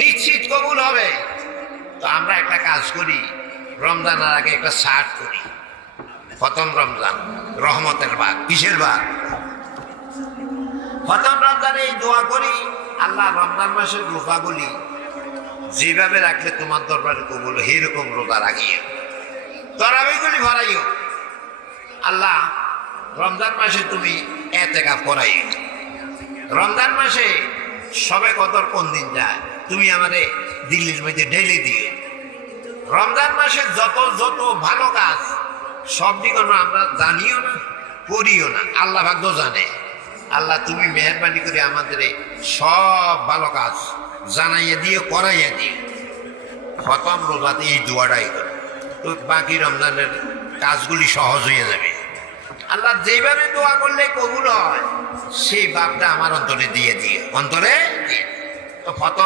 নিশ্চিত কবুল হবে। তো আমরা একটা কাজ করি, রমজানের আগে একটা শার্ট করি। প্রথম রমজান রহমতের ভাগ, কিসের ভাগ? প্রথম রমজানে এই দোয়া করি, আল্লাহ রমজান মাসের রোজাগুলি যেভাবে রাখলে তোমার দরবারে কবুল, সেইরকম রোজা রাখিও, তরাবিগুলি ভরাইও। আল্লাহ রমজান মাসে তুমি এতেকাফ করাইও। রমজান মাসে সবে কদর কোন দিন যায় তুমি আমাদের দিল্লির মধ্যে ঢেলে দিও। রমজান মাসে যত যত ভালো কাজ সব দিকে আমরা জানিও না, করিও না, আল্লাহ ভাগ্য জানে। আল্লাহ তুমি মেহরবানি করে আমাদের সব ভালো কাজ জানাইয়া দিও, করাইয়া দিও। প্রথম রোজাতে এই দোয়াটাই করো, তো বাকি রমজানের কাজগুলি সহজ হয়ে যাবে। আল্লাহ যেভাবে দোয়া করলে কবুল হয় সেই ভাবটা আমার অন্তরে দিয়ে দিও, অন্তরে দিয়ে। তো প্রথম